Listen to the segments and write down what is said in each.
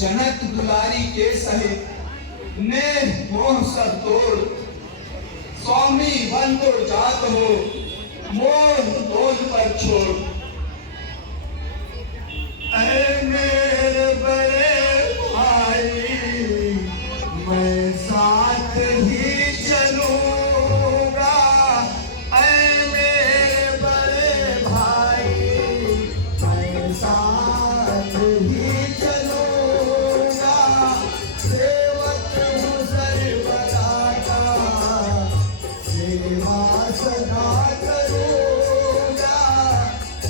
जनक दुलारी के सहित नेह मोह सब तोड़, स्वामी बन तो जात हो मोह तोल पर छोड़। ऐ मेरे बड़े भाई मैं साथ ही चलूंगा, ऐ मेरे बड़े भाई मैं साथ ही चलूंगा, सेवक हूँ सर्वदा का सेवा सदा करूंगा,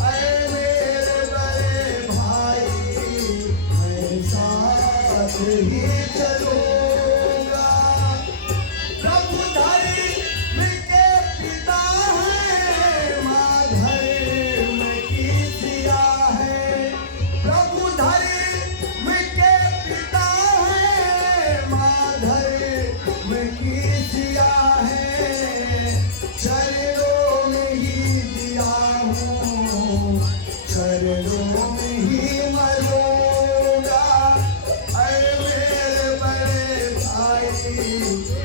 ऐ मेरे बड़े भाई मैं साथ ही चलूंगा। प्रभु धर्म के पिता है, माँ धर्म की सिया है। प्रभु धर्म के पिता है, माँ धर्म की सिया है। चरणों में ही जिया हूँ, चरणों में ही मरूंगा, ऐ मेरे बड़े भाई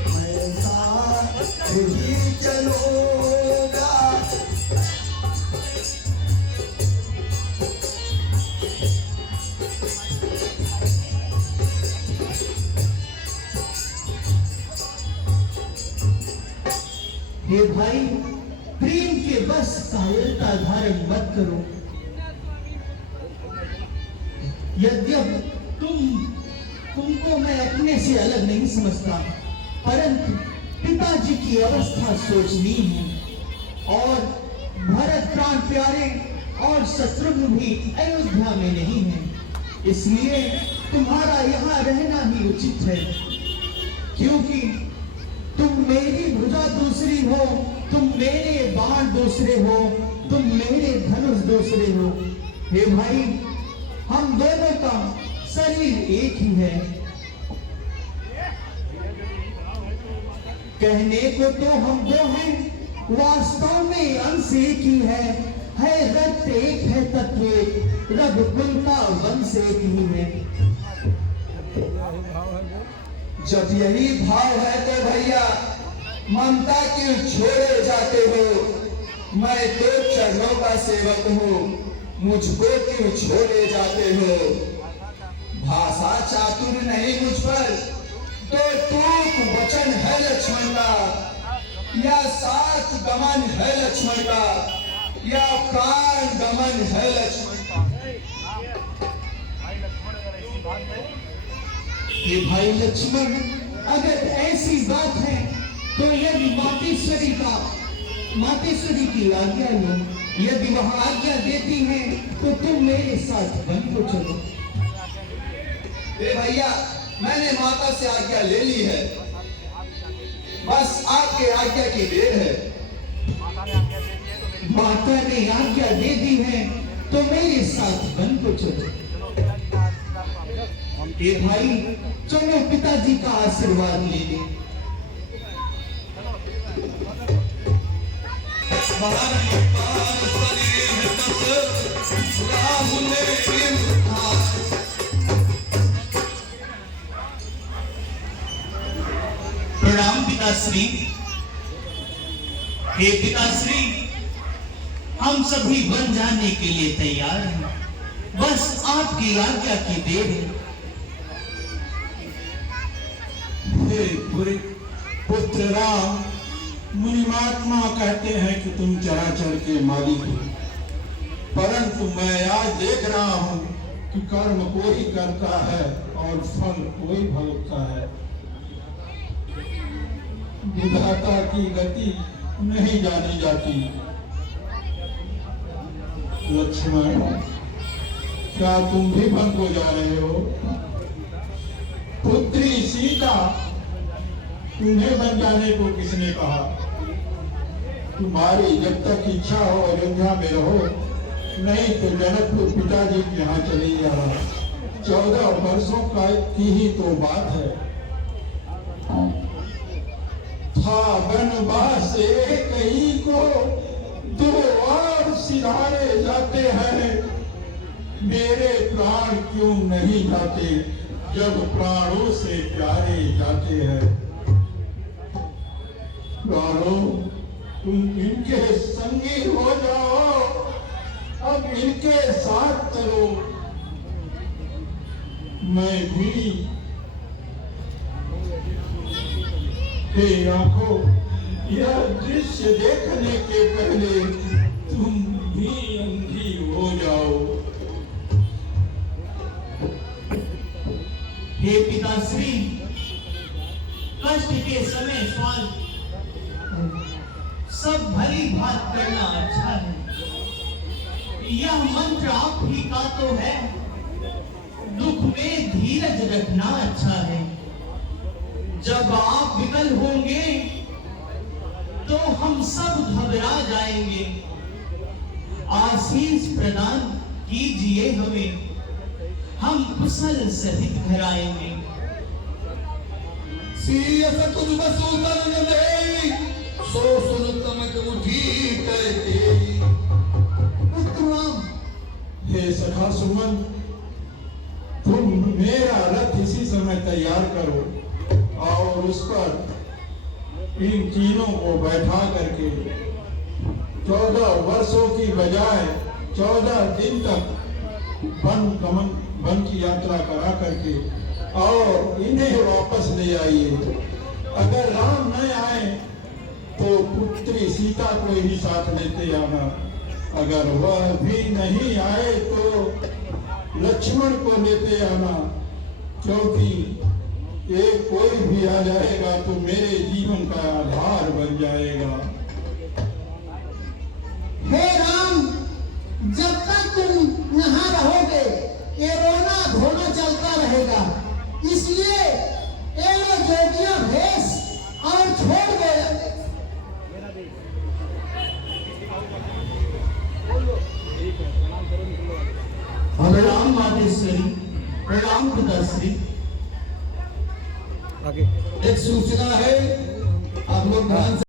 मैं साथ ही चलूंगा। हे भाई, प्रेम के बस कायरता धारण मत करो। यद्यप तुमको मैं अपने से अलग नहीं समझता, परंतु पिताजी की अवस्था सोचनीय है और भरत प्राण प्यारे और शत्रुघ्न भी अयोध्या में नहीं है, इसलिए तुम्हारा यहाँ रहना ही उचित है। क्योंकि तुम मेरी भुजा दूसरी हो, तुम मेरे बाण दूसरे हो, तुम मेरे धनुष दूसरे हो। हे भाई, हम दोनों का शरीर एक ही है। कहने को तो हम दो हैं, वास्तव में अंश एक ही है रक्त एक है तत्व एक, रघुकुल का वंश एक ही है। जब यही भाव है तो भैया ममता क्यों छोड़े जाते हो? मैं तो चरणों का सेवक हूँ, मुझको क्यों छोड़े जाते हो? भाषा चातुर नहीं मुझ पर तो टूक वचन है लक्ष्मण का, या साथ गमन है लक्ष्मण का, या प्राण गमन है लक्ष्मण का। ये भाई लक्ष्मण, अगर ऐसी बात है तो यदि मातेश्वरी की आज्ञा लो, यदि वह आज्ञा देती है तो तुम मेरे साथ बन को चलो। भैया, मैंने माता से आज्ञा ले ली है, बस आपके आज्ञा की देर है। माता ने आज्ञा दे दी है तो मेरे साथ बन को चलो। ये भाई, चलो पिताजी का आशीर्वाद ले ले। प्रणाम पिताश्री। हे पिताश्री, हम सभी बन जाने के लिए तैयार हैं, बस आपकी आज्ञा की देर है। पुत्र राम, मुनि महात्मा कहते हैं कि तुम चराचर के मालिक हो, परंतु मैं आज देख रहा हूँ कि कर्म कोई करता है और फल कोई भोगता है। विधाता की गति नहीं जानी जाती। लक्ष्मण, क्या तुम भी वन को जा रहे हो? पुत्री सीता, तुम्हें बन जाने को किसने कहा? तुम्हारी जब तक इच्छा हो अयोध्या में रहो, नहीं तो जनकपुर पिताजी के यहाँ चले जाना। 14 वर्षों की ही तो बात है। था वनवास एक ही को दो और सिधारे जाते हैं, मेरे प्राण क्यों नहीं जाते? जब प्राणों से प्यारे जाते हैं। प्राणों, तुम इनके संगी हो जाओ, अब इनके साथ चलो। मैं भी हे आंखों, यह दृश्य देखने के पहले तुम भी अंधी हो जाओ। हे पिताश्री, कष्ट के समय स्वाल सब भली बात करना अच्छा है। यह मंत्र आप ही का तो है, दुख में धीरज रखना अच्छा है। जब आप विकल होंगे तो हम सब घबरा जाएंगे। आशीष प्रदान कीजिए हमें, हम कुशल सहित घर आएंगे। सीयस तुझ बसूतन न देई, सो सुन तमक उठी कहते। पुत्रराम, हे सखा सुमन, तुम मेरा रथ इसी समय तैयार करो और उस पर इन तीनों को बैठा करके 14 वर्षों की बजाय 14 दिन तक वन की यात्रा करा करके और इन्हें वापस ले आइए। अगर राम न आए तो पुत्री सीता को ही साथ लेते आना। अगर वह भी नहीं आए तो लक्ष्मण को लेते आना, क्योंकि एक कोई भी आ जाएगा तो मेरे जीवन का आधार बन जाएगा। हे राम, जब तक तुम यहाँ रहोगे ये रोना धोना चलता रहेगा, इसलिए ये लो जोगियां भेष और छोड़ दो। प्रणाम मातेश्वरी, प्रणाम पिताश्री। एक सूचना है, आप लोग ध्यान से